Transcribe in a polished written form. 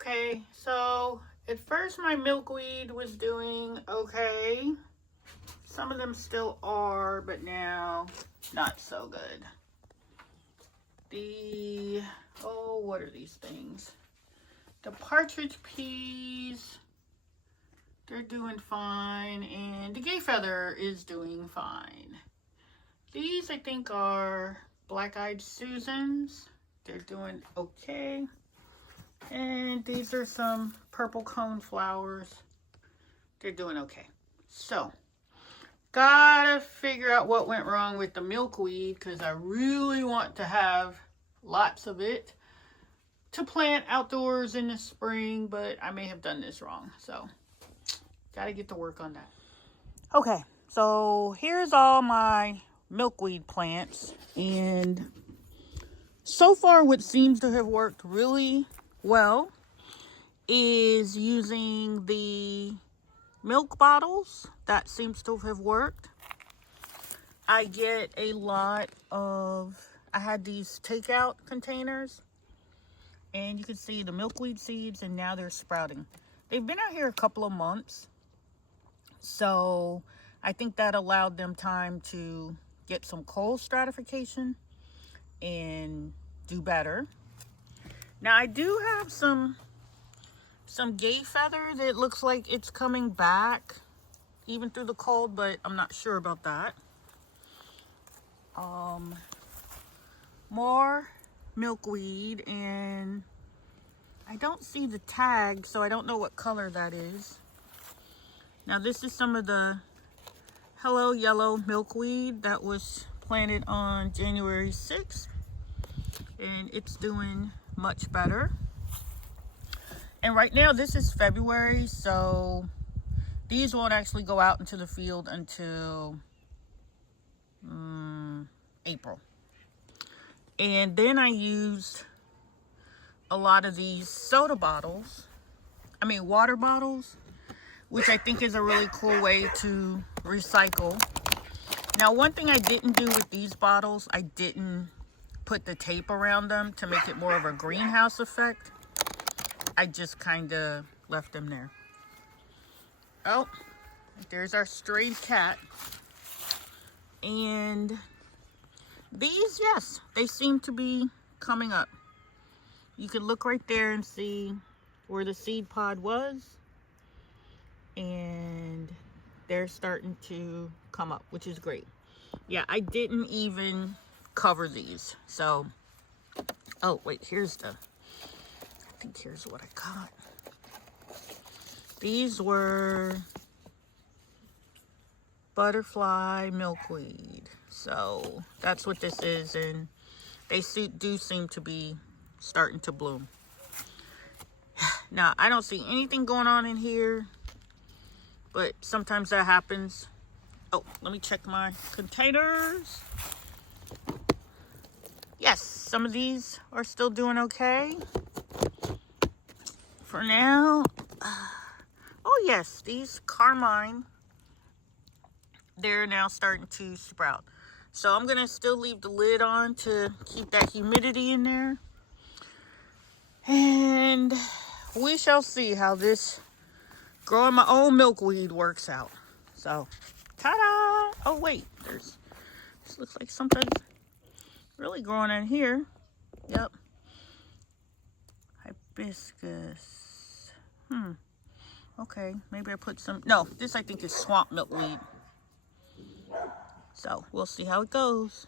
Okay, so at first my milkweed was doing okay. Some of them still are, but now not so good. What are these things? The partridge peas, they're doing fine, and the gay feather is doing fine. These I think are black-eyed Susans. They're doing okay. And these are some purple cone flowers. They're doing okay. So, gotta figure out what went wrong with the milkweed because I really want to have lots of it to plant outdoors in the spring, but I may have done this wrong. So, gotta get to work on that. Okay, so here's all my milkweed plants. And so far what seems to have worked really well is using the milk bottles. That seems to have worked. I get a lot of, I had these takeout containers and you can see the milkweed seeds and now they're sprouting. They've been out here a couple of months, so I think that allowed them time to get some cold stratification and do better. Now I do have some gay feather that looks like it's coming back even through the cold, but I'm not sure about that. More milkweed, and I don't see the tag, so I don't know what color that is. Now this is some of the Hello Yellow milkweed that was planted on January 6th, and it's doing much better. And right now this is February, so these won't actually go out into the field until April. And then I used a lot of these water bottles, which I think is a really cool way to recycle. Now, one thing I didn't do with these bottles, I didn't put the tape around them to make it more of a greenhouse effect. I just kind of left them there. Oh, there's our strayed cat. And these, yes, they seem to be coming up. You can look right there and see where the seed pod was. And they're starting to come up, which is great. Yeah, I didn't even cover these. So, oh, wait, I think here's what I got. These were butterfly milkweed. So that's what this is, and they do seem to be starting to bloom. Now, I don't see anything going on in here, but sometimes that happens. Oh, let me check my containers. Yes, some of these are still doing okay for now. Oh yes, these carmine, they're now starting to sprout. So I'm gonna still leave the lid on to keep that humidity in there. And we shall see how this growing my own milkweed works out. So, ta-da! Oh wait, this looks like something really growing in here. Yep. Hibiscus. Okay, maybe I put some, no, this I think is swamp milkweed. So, we'll see how it goes.